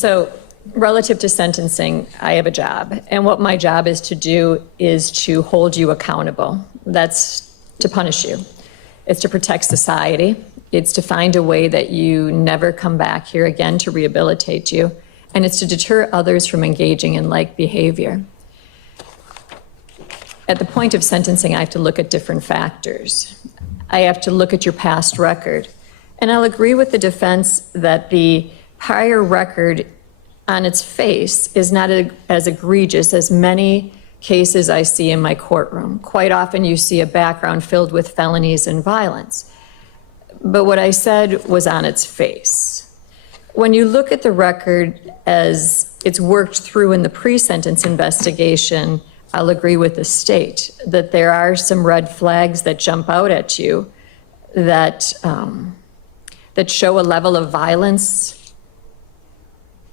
So relative to sentencing, I have a job. And what my job is to do is to hold you accountable. That's to punish you. It's to protect society. It's to find a way that you never come back here again, to rehabilitate you. And it's to deter others from engaging in like behavior. At the point of sentencing, I have to look at different factors. I have to look at your past record. And I'll agree with the defense that the prior record on its face is not as egregious as many cases I see in my courtroom. Quite often you see a background filled with felonies and violence. But what I said was on its face. When you look at the record as it's worked through in the pre-sentence investigation, I'll agree with the state that there are some red flags that jump out at you that show a level of violence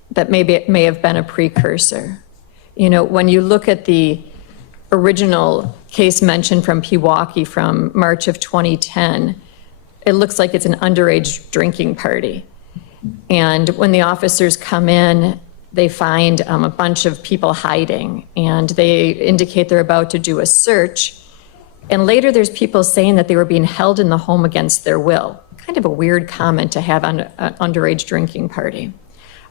that maybe it may have been a precursor. You know, when you look at the original case mentioned from Milwaukee from March of 2010, it looks like it's an underage drinking party. And when the officers come in, they find a bunch of people hiding, and they indicate they're about to do a search. And later there's people saying that they were being held in the home against their will. Kind of a weird comment to have on an underage drinking party.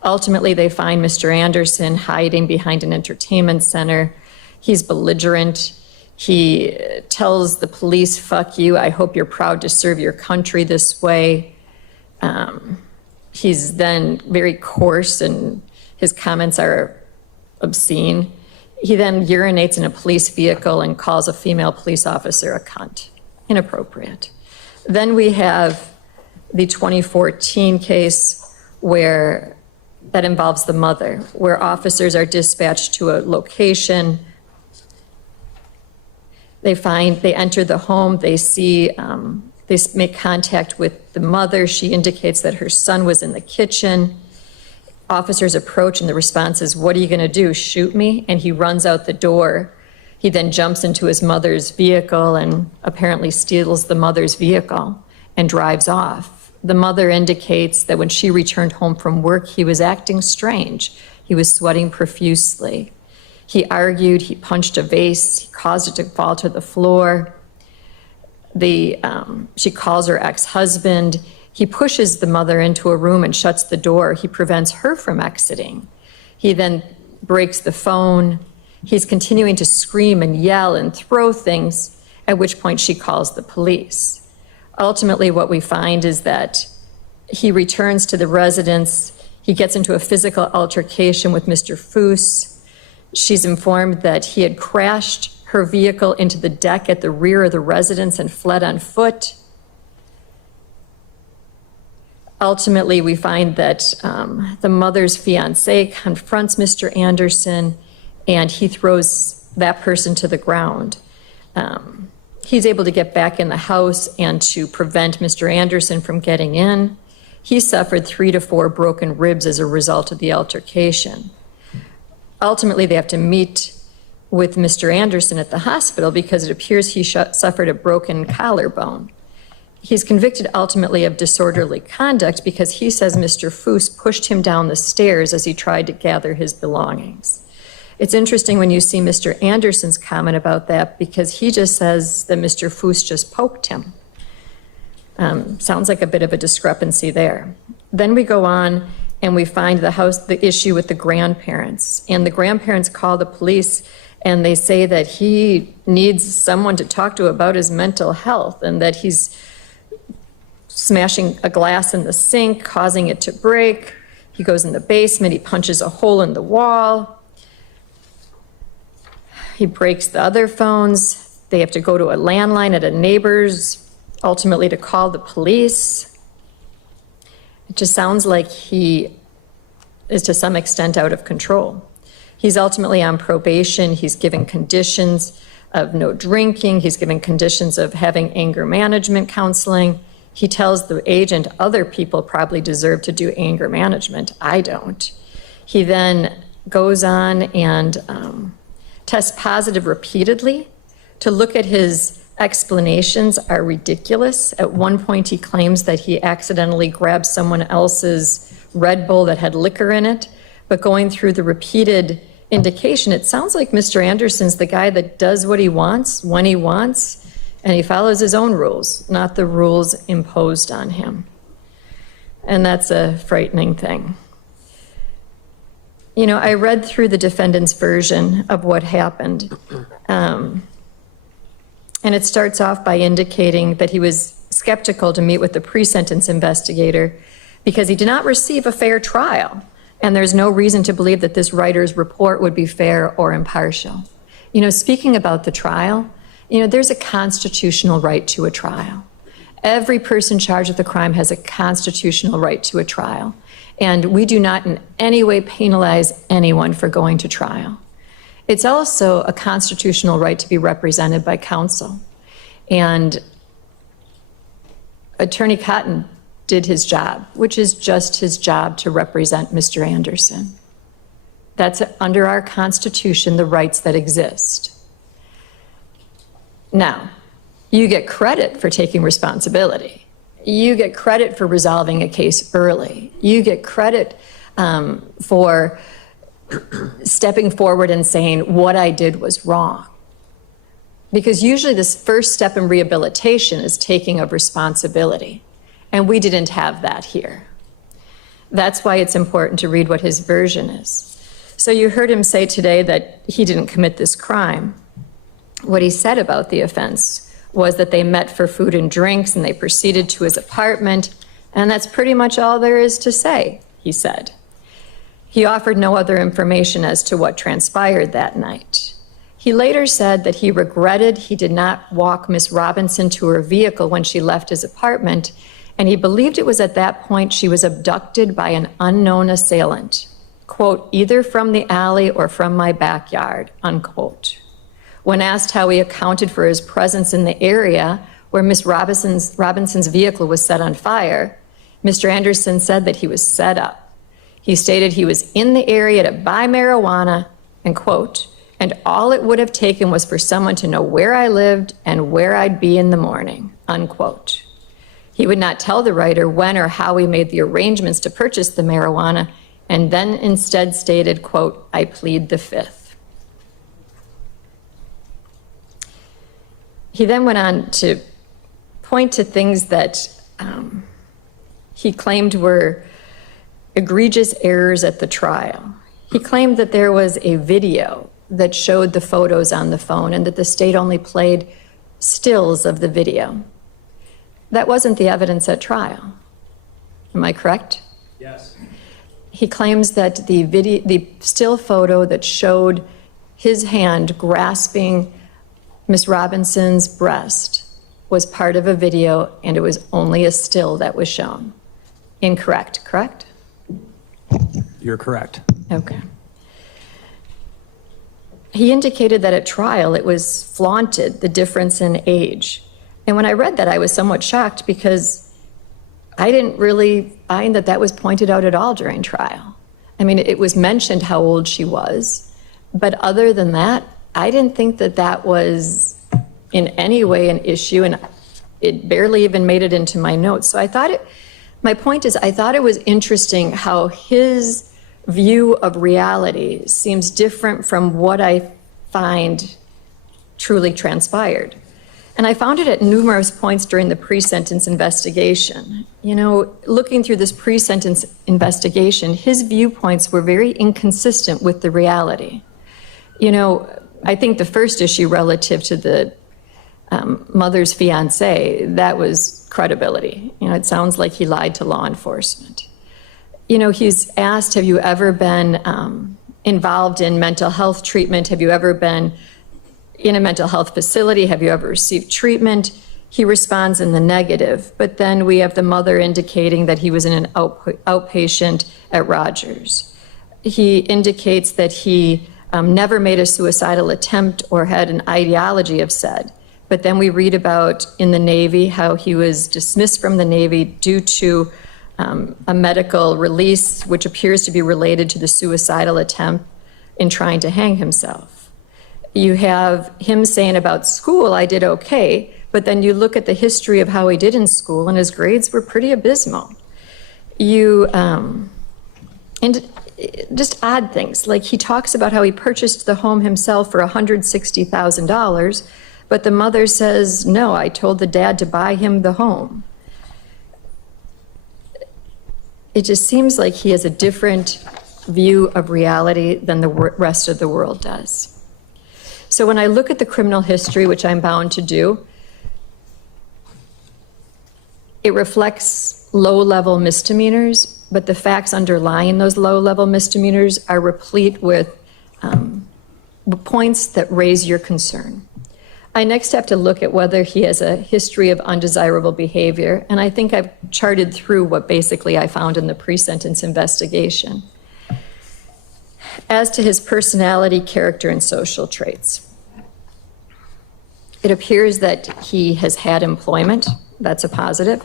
Ultimately, they find Mr. Anderson hiding behind an entertainment center. He's belligerent. He tells the police, "Fuck you, I hope you're proud to serve your country this way." He's then very coarse, and his comments are obscene. He then urinates in a police vehicle and calls a female police officer a cunt. Inappropriate. Then we have the 2014 case that involves the mother, where officers are dispatched to a location. They enter the home, they see, they make contact with the mother. She indicates that her son was in the kitchen. Officers approach and the response is, "What are you gonna do, shoot me?" And he runs out the door. He then jumps into his mother's vehicle and apparently steals the mother's vehicle and drives off. The mother indicates that when she returned home from work, he was acting strange. He was sweating profusely. He argued, he punched a vase, he caused it to fall to the floor. She calls her ex-husband. He pushes the mother into a room and shuts the door. He prevents her from exiting. He then breaks the phone. He's continuing to scream and yell and throw things, at which point she calls the police. Ultimately, what we find is that he returns to the residence. He gets into a physical altercation with Mr. Foos. She's informed that he had crashed her vehicle into the deck at the rear of the residence and fled on foot. Ultimately, we find that the mother's fiance confronts Mr. Anderson, and he throws that person to the ground. He's able to get back in the house and to prevent Mr. Anderson from getting in. He suffered 3 to 4 broken ribs as a result of the altercation. Ultimately, they have to meet with Mr. Anderson at the hospital because it appears he suffered a broken collarbone. He's convicted ultimately of disorderly conduct because he says Mr. Foos pushed him down the stairs as he tried to gather his belongings. It's interesting when you see Mr. Anderson's comment about that because he just says that Mr. Foos just poked him. Sounds like a bit of a discrepancy there. Then we go on and we find the issue with the grandparents. And the grandparents call the police and they say that he needs someone to talk to about his mental health and that he's smashing a glass in the sink, causing it to break. He goes in the basement, he punches a hole in the wall. He breaks the other phones. They have to go to a landline at a neighbor's, ultimately to call the police. It just sounds like he is to some extent out of control. He's ultimately on probation. He's given conditions of no drinking. He's given conditions of having anger management counseling. He tells the agent other people probably deserve to do anger management. I don't. He then goes on and tests positive repeatedly. To look at his explanations are ridiculous. At one point, he claims that he accidentally grabbed someone else's Red Bull that had liquor in it. But going through the repeated indication, it sounds like Mr. Anderson's the guy that does what he wants, when he wants, and he follows his own rules, not the rules imposed on him. And that's a frightening thing. You know, I read through the defendant's version of what happened, and it starts off by indicating that he was skeptical to meet with the pre-sentence investigator because he did not receive a fair trial, and there's no reason to believe that this writer's report would be fair or impartial. You know, speaking about the trial, you know, there's a constitutional right to a trial. Every person charged with a crime has a constitutional right to a trial, and we do not in any way penalize anyone for going to trial. It's also a constitutional right to be represented by counsel. And Attorney Cotton did his job, which is just his job to represent Mr. Anderson. That's under our Constitution, the rights that exist. Now, you get credit for taking responsibility. You get credit for resolving a case early. You get credit for stepping forward and saying, what I did was wrong. Because usually this first step in rehabilitation is taking of responsibility. And we didn't have that here. That's why it's important to read what his version is. So you heard him say today that he didn't commit this crime. What he said about the offense was that they met for food and drinks and they proceeded to his apartment, and that's pretty much all there is to say, he said. He offered no other information as to what transpired that night. He later said that he regretted he did not walk Miss Robinson to her vehicle when she left his apartment, and he believed it was at that point she was abducted by an unknown assailant, quote, either from the alley or from my backyard, unquote. When asked how he accounted for his presence in the area where Miss Robinson's vehicle was set on fire, Mr. Anderson said that he was set up. He stated he was in the area to buy marijuana, and quote, and all it would have taken was for someone to know where I lived and where I'd be in the morning, unquote. He would not tell the writer when or how he made the arrangements to purchase the marijuana, and then instead stated, quote, I plead the fifth. He then went on to point to things that he claimed were egregious errors at the trial. He claimed that there was a video that showed the photos on the phone and that the state only played stills of the video. That wasn't the evidence at trial. Am I correct? Yes. He claims that the still photo that showed his hand grasping Miss Robinson's breast was part of a video, and it was only a still that was shown. Incorrect, correct? You're correct. Okay. He indicated that at trial it was flaunted, the difference in age. And when I read that, I was somewhat shocked because I didn't really find that that was pointed out at all during trial. I mean, it was mentioned how old she was, but other than that, I didn't think that that was in any way an issue, and it barely even made it into my notes. So my point is, I thought it was interesting how his view of reality seems different from what I find truly transpired. And I found it at numerous points during the pre-sentence investigation. You know, looking through this pre-sentence investigation, his viewpoints were very inconsistent with the reality. You know, I think the first issue relative to the mother's fiance, that was credibility. You know, it sounds like he lied to law enforcement. You know, he's asked, have you ever been involved in mental health treatment? Have you ever been in a mental health facility? Have you ever received treatment? He responds in the negative, but then we have the mother indicating that he was in an outpatient at Rogers. He indicates that he never made a suicidal attempt or had an ideology of said. But then we read about in the Navy how he was dismissed from the Navy due to a medical release, which appears to be related to the suicidal attempt in trying to hang himself. You have him saying about school, I did okay, but then you look at the history of how he did in school and his grades were pretty abysmal. just odd things. Like he talks about how he purchased the home himself for $160,000, but the mother says, no, I told the dad to buy him the home. It just seems like he has a different view of reality than the rest of the world does. So when I look at the criminal history, which I'm bound to do, it reflects low-level misdemeanors, but the facts underlying those low-level misdemeanors are replete with points that raise your concern. I next have to look at whether he has a history of undesirable behavior, and I think I've charted through what basically I found in the pre-sentence investigation. As to his personality, character, and social traits, it appears that he has had employment. That's a positive.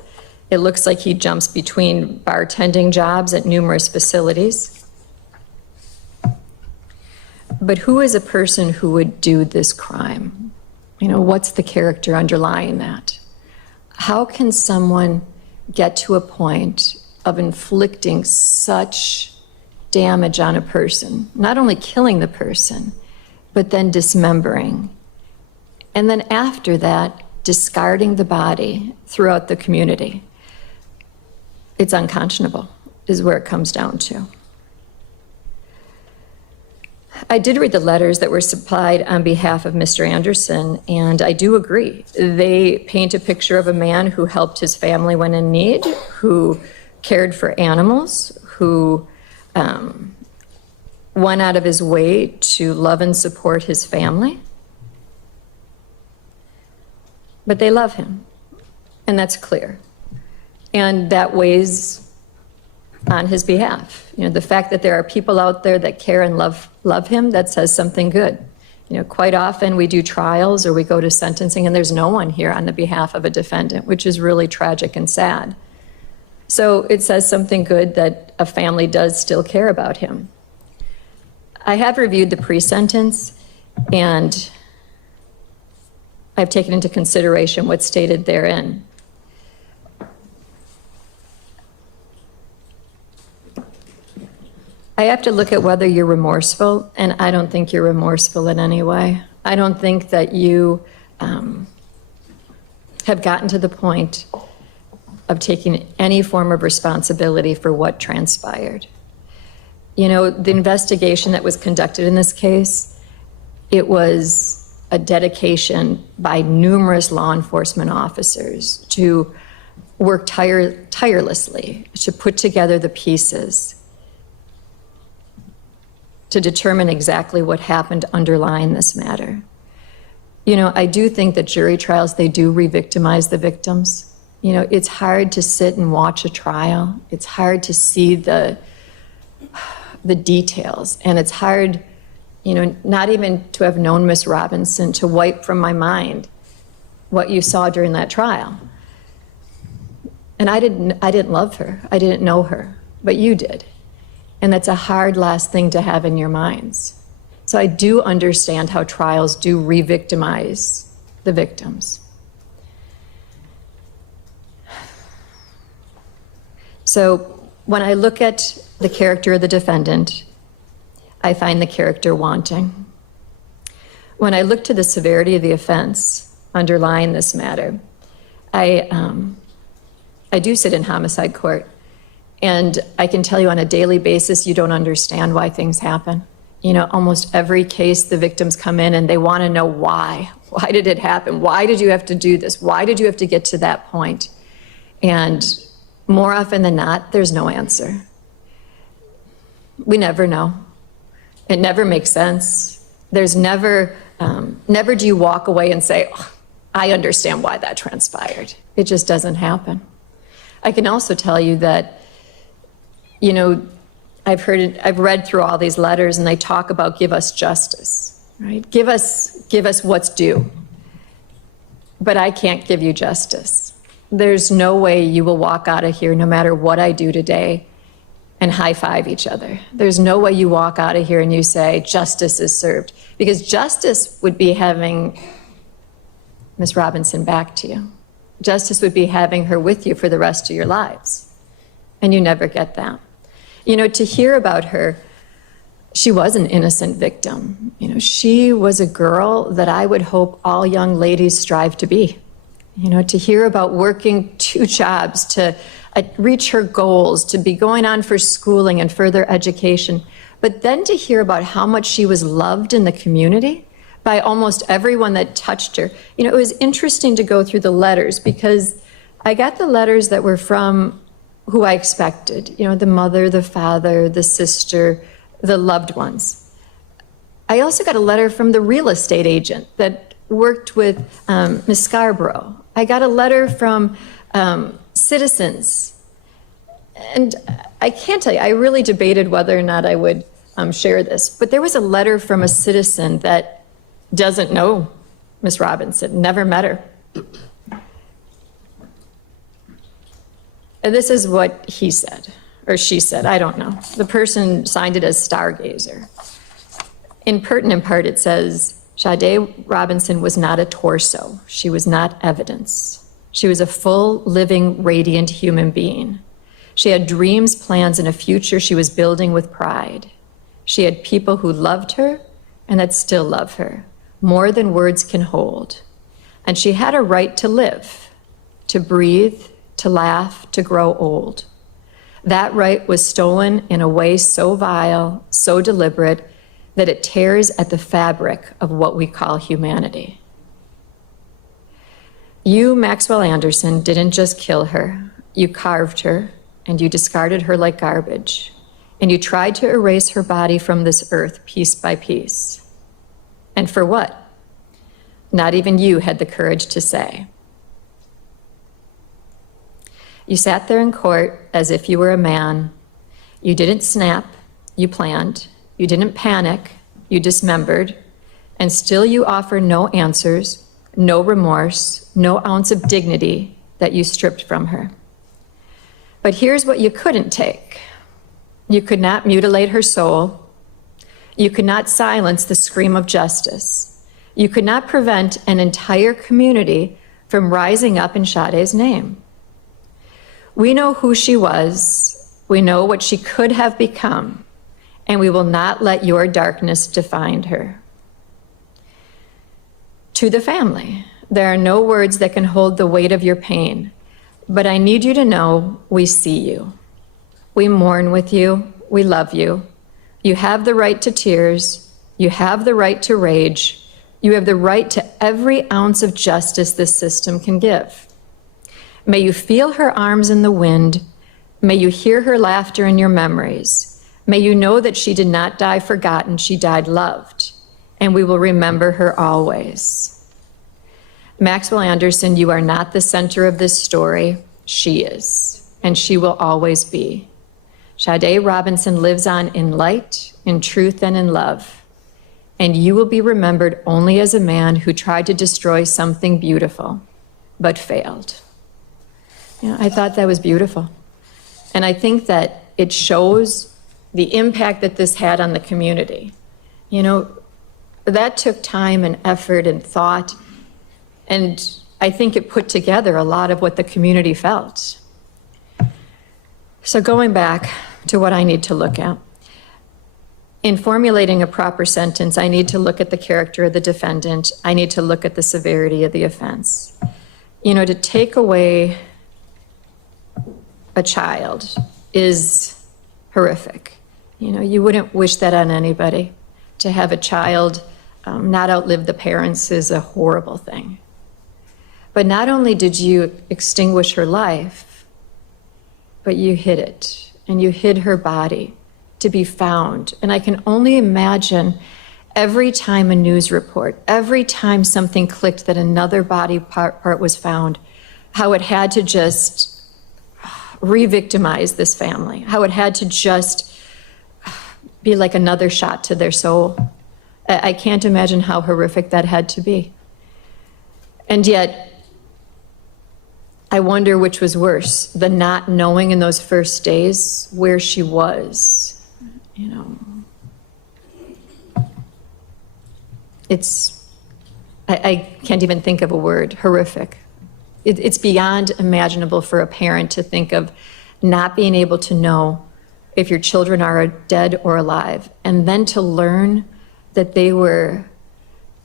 It looks like he jumps between bartending jobs at numerous facilities. But who is a person who would do this crime? You know, what's the character underlying that? How can someone get to a point of inflicting such damage on a person, not only killing the person, but then dismembering, and then after that, discarding the body throughout the community? It's unconscionable, is where it comes down to. I did read the letters that were supplied on behalf of Mr. Anderson, and I do agree. They paint a picture of a man who helped his family when in need, who cared for animals, who went out of his way to love and support his family. But they love him, and that's clear. And that weighs on his behalf. You know, the fact that there are people out there that care and love him, that says something good. You know, quite often we do trials or we go to sentencing and there's no one here on the behalf of a defendant, which is really tragic and sad. So it says something good that a family does still care about him. I have reviewed the pre-sentence, and I've taken into consideration what's stated therein. I have to look at whether you're remorseful, and I don't think you're remorseful in any way. I don't think that you have gotten to the point of taking any form of responsibility for what transpired. You know, the investigation that was conducted in this case, it was a dedication by numerous law enforcement officers to work tirelessly to put together the pieces to determine exactly what happened underlying this matter. You know, I do think that jury trials, they do re-victimize the victims. You know, it's hard to sit and watch a trial. It's hard to see the details. And it's hard, you know, not even to have known Miss Robinson, to wipe from my mind what you saw during that trial. And I didn't love her. I didn't know her, but you did. And that's a hard last thing to have in your minds. So I do understand how trials do re-victimize the victims. So when I look at the character of the defendant, I find the character wanting. When I look to the severity of the offense underlying this matter, I do sit in homicide court. And I can tell you on a daily basis, you don't understand why things happen. You know, almost every case, the victims come in and they want to know why. Why did it happen? Why did you have to do this? Why did you have to get to that point? And more often than not, there's no answer. We never know. It never makes sense. There's never do you walk away and say, oh, I understand why that transpired. It just doesn't happen. I can also tell you that, you know, I've read through all these letters and they talk about give us justice, right? Give us what's due. But I can't give you justice. There's no way you will walk out of here, no matter what I do today, and high five each other. There's no way you walk out of here and you say justice is served, because justice would be having Ms. Robinson back to you. Justice would be having her with you for the rest of your lives. And you never get that. To hear about her, she was an innocent victim. She was a girl that I would hope all young ladies strive to be. To hear about working 2 jobs to reach her goals, to be going on for schooling and further education, but then to hear about how much she was loved in the community by almost everyone that touched her. It was interesting to go through the letters because I got the letters that were from who I expected, the mother, the father, the sister, the loved ones. I also got a letter from the real estate agent that worked with Ms. Scarborough. I got a letter from citizens. And I can't tell you, I really debated whether or not I would share this, but there was a letter from a citizen that doesn't know Ms. Robinson, never met her. And this is what he said, or she said, I don't know. The person signed it as Stargazer. In pertinent part, it says, Sade Robinson was not a torso. She was not evidence. She was a full, living, radiant human being. She had dreams, plans, and a future she was building with pride. She had people who loved her and that still love her, more than words can hold. And she had a right to live, to breathe, to laugh, to grow old. That right was stolen in a way so vile, so deliberate, that it tears at the fabric of what we call humanity. You, Maxwell Anderson, didn't just kill her. You carved her, and you discarded her like garbage. And you tried to erase her body from this earth piece by piece. And for what? Not even you had the courage to say. You sat there in court as if you were a man. You didn't snap, you planned. You didn't panic, you dismembered. And still you offer no answers, no remorse, no ounce of dignity that you stripped from her. But here's what you couldn't take. You could not mutilate her soul. You could not silence the scream of justice. You could not prevent an entire community from rising up in Sade's name. We know who she was. We know what she could have become, and we will not let your darkness define her. To the family, there are no words that can hold the weight of your pain, but I need you to know we see you. We mourn with you. We love you. You have the right to tears. You have the right to rage. You have the right to every ounce of justice this system can give. May you feel her arms in the wind. May you hear her laughter in your memories. May you know that she did not die forgotten, she died loved, and we will remember her always. Maxwell Anderson, you are not the center of this story. She is, and she will always be. Sade Robinson lives on in light, in truth, and in love. And you will be remembered only as a man who tried to destroy something beautiful, but failed. I thought that was beautiful. And I think that it shows the impact that this had on the community. That took time and effort and thought, and I think it put together a lot of what the community felt. So going back to what I need to look at. In formulating a proper sentence, I need to look at the character of the defendant. I need to look at the severity of the offense. To take away a child is horrific. You wouldn't wish that on anybody. To have a child not outlive the parents is a horrible thing. But not only did you extinguish her life, but you hid it, and you hid her body to be found. And I can only imagine every time a news report, every time something clicked that another body part was found, how it had to just re-victimize this family, how it had to just be like another shot to their soul. I can't imagine how horrific that had to be. And yet, I wonder which was worse, the not knowing in those first days where she was. I can't even think of a word, horrific. It's beyond imaginable for a parent to think of not being able to know if your children are dead or alive, and then to learn that they were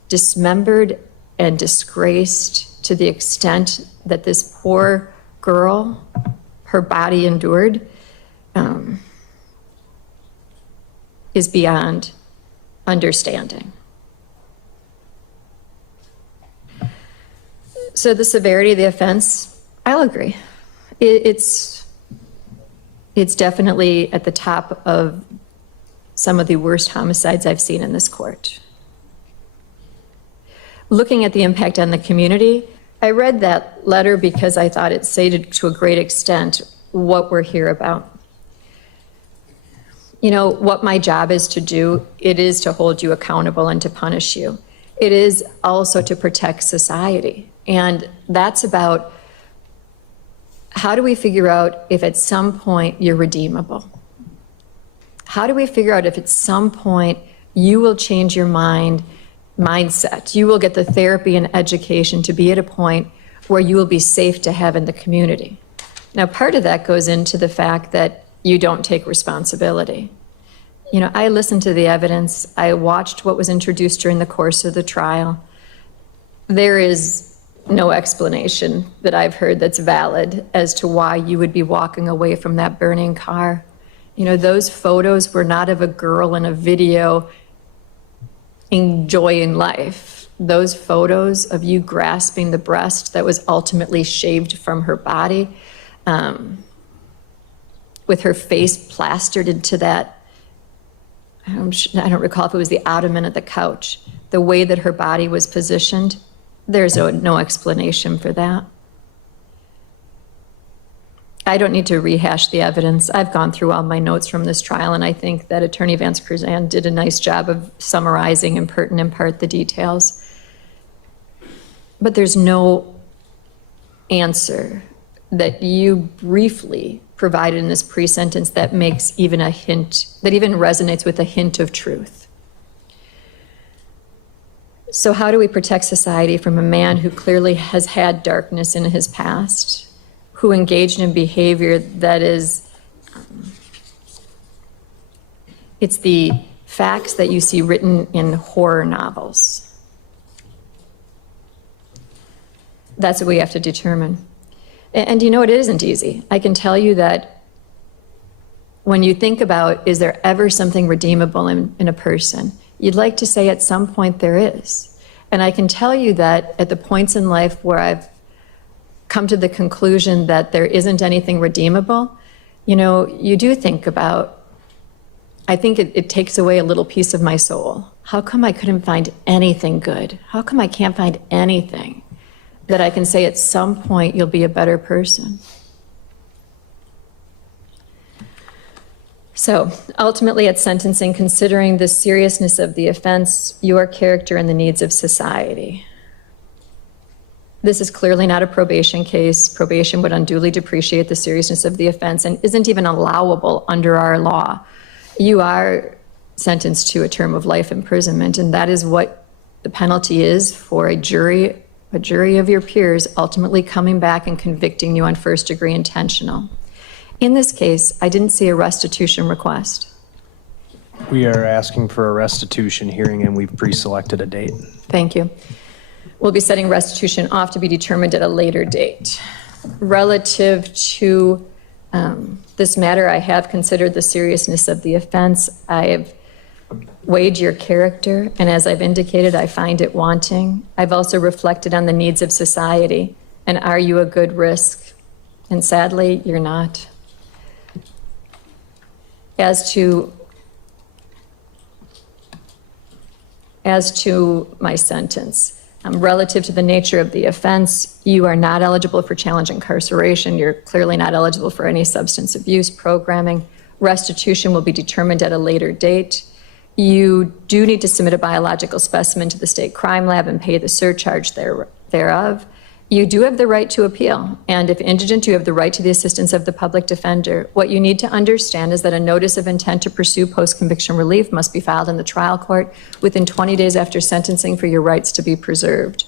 dismembered and disgraced to the extent that this poor girl, her body endured, is beyond understanding. So the severity of the offense, I'll agree. It's definitely at the top of some of the worst homicides I've seen in this court. Looking at the impact on the community, I read that letter because I thought it stated to a great extent what we're here about. You know, what my job is to do, it is to hold you accountable and to punish you. It is also to protect society. And that's about how do we figure out if at some point you're redeemable? How do we figure out if at some point you will change your mindset? You will get the therapy and education to be at a point where you will be safe to have in the community. Now, part of that goes into the fact that you don't take responsibility. You know, I listened to the evidence. I watched what was introduced during the course of the trial. There is no explanation that I've heard that's valid as to why you would be walking away from that burning car. You know, those photos were not of a girl in a video enjoying life. Those photos of you grasping the breast that was ultimately shaved from her body, with her face plastered into that, I don't recall if it was the ottoman of the couch, the way that her body was positioned, there's no explanation for that. I don't need to rehash the evidence. I've gone through all my notes from this trial, and I think that Attorney Vance Cruzan did a nice job of summarizing and in part the details. But there's no answer that you briefly provided in this pre-sentence that makes even a hint, that even resonates with a hint of truth. So how do we protect society from a man who clearly has had darkness in his past, who engaged in behavior that is, it's the facts that you see written in horror novels. That's what we have to determine. And you know, it isn't easy. I can tell you that when you think about, is there ever something redeemable in a person? You'd like to say at some point there is. And I can tell you that at the points in life where I've come to the conclusion that there isn't anything redeemable, you know, you do think about, I think it takes away a little piece of my soul. How come I couldn't find anything good? How come I can't find anything that I can say at some point you'll be a better person? So ultimately at sentencing, considering the seriousness of the offense, your character, and the needs of society. This is clearly not a probation case. Probation would unduly depreciate the seriousness of the offense and isn't even allowable under our law. You are sentenced to a term of life imprisonment, and that is what the penalty is for a jury of your peers ultimately coming back and convicting you on first-degree intentional. In this case, I didn't see a restitution request. We are asking for a restitution hearing, and we've pre-selected a date. Thank you. We'll be setting restitution off to be determined at a later date. Relative to this matter, I have considered the seriousness of the offense. I have weighed your character, and as I've indicated, I find it wanting. I've also reflected on the needs of society, and are you a good risk? And sadly, you're not. As to my sentence, relative to the nature of the offense, you are not eligible for challenge incarceration. You're clearly not eligible for any substance abuse programming. Restitution will be determined at a later date. You do need to submit a biological specimen to the state crime lab and pay the surcharge thereof. You do have the right to appeal, and if indigent, you have the right to the assistance of the public defender. What you need to understand is that a notice of intent to pursue post-conviction relief must be filed in the trial court within 20 days after sentencing for your rights to be preserved.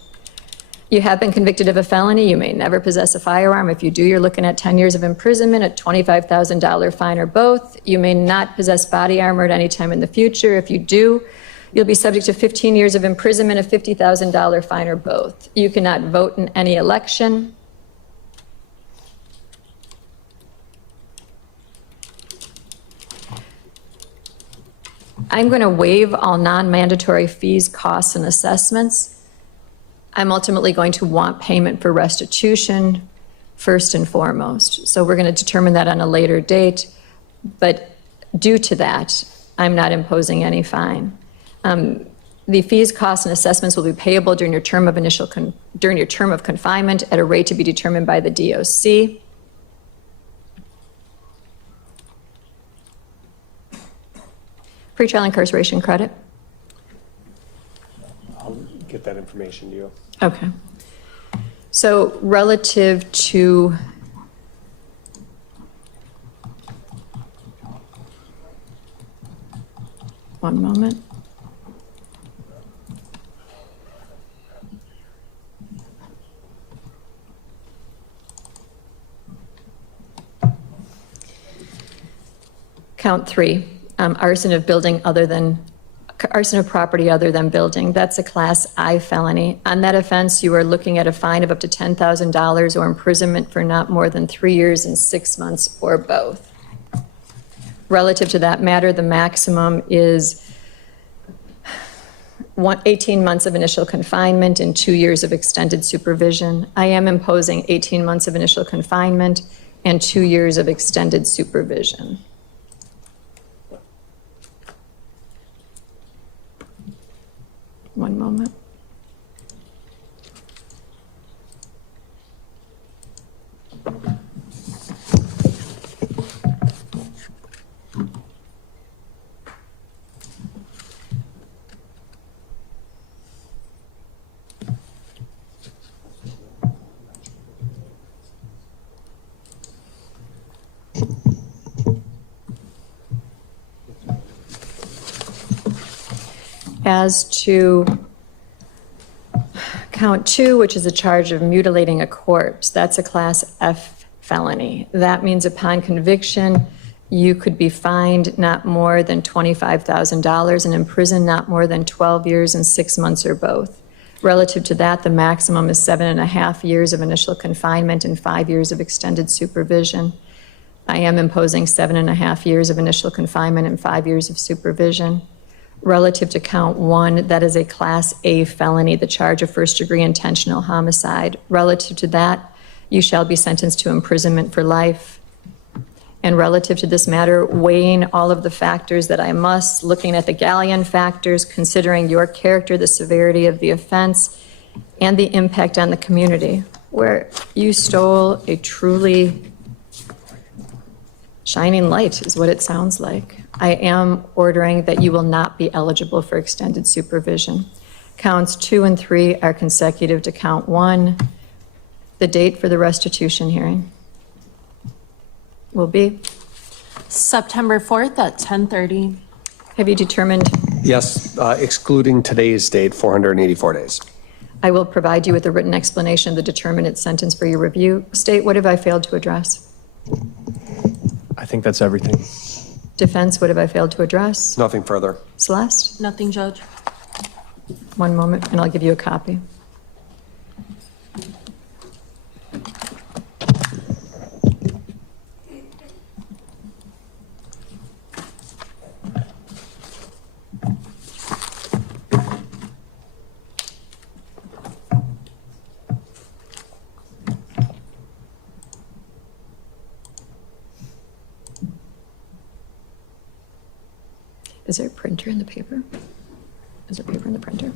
You have been convicted of a felony, you may never possess a firearm. If you do, you're looking at 10 years of imprisonment, a $25,000 fine, or both. You may not possess body armor at any time in the future. If you do, you'll be subject to 15 years of imprisonment, a $50,000 fine, or both. You cannot vote in any election. I'm going to waive all non-mandatory fees, costs, and assessments. I'm ultimately going to want payment for restitution first and foremost. So we're going to determine that on a later date, but due to that, I'm not imposing any fine. The fees, costs, and assessments will be payable during your term of confinement at a rate to be determined by the DOC. Pretrial incarceration credit. I'll get that information to you. Okay. So relative to one moment. Count 3, arson of property other than building. That's a Class I felony. On that offense, you are looking at a fine of up to $10,000 or imprisonment for not more than 3 years and 6 months, or both. Relative to that matter, the maximum is 18 months of initial confinement and 2 years of extended supervision. I am imposing 18 months of initial confinement and 2 years of extended supervision. One moment. As to count 2, which is a charge of mutilating a corpse, that's a Class F felony. That means upon conviction, you could be fined not more than $25,000 and imprisoned not more than 12 years and 6 months, or both. Relative to that, the maximum is 7.5 years of initial confinement and 5 years of extended supervision. I am imposing 7.5 years of initial confinement and 5 years of supervision. Relative to count 1, that is a Class A felony, the charge of first-degree intentional homicide. Relative to that, you shall be sentenced to imprisonment for life. And relative to this matter, weighing all of the factors that I must, looking at the Galleon factors, considering your character, the severity of the offense, and the impact on the community, where you stole a truly shining light, is what it sounds like. I am ordering that you will not be eligible for extended supervision. Counts 2 and 3 are consecutive to count 1. The date for the restitution hearing will be? September 4th at 10:30. Have you determined? Yes, excluding today's date, 484 days. I will provide you with a written explanation of the determinate sentence for your review. State, what have I failed to address? I think that's everything. Defense, what have I failed to address? Nothing further. Celeste? Nothing, Judge. One moment, and I'll give you a copy. Is there a printer in the paper? Is there paper in the printer?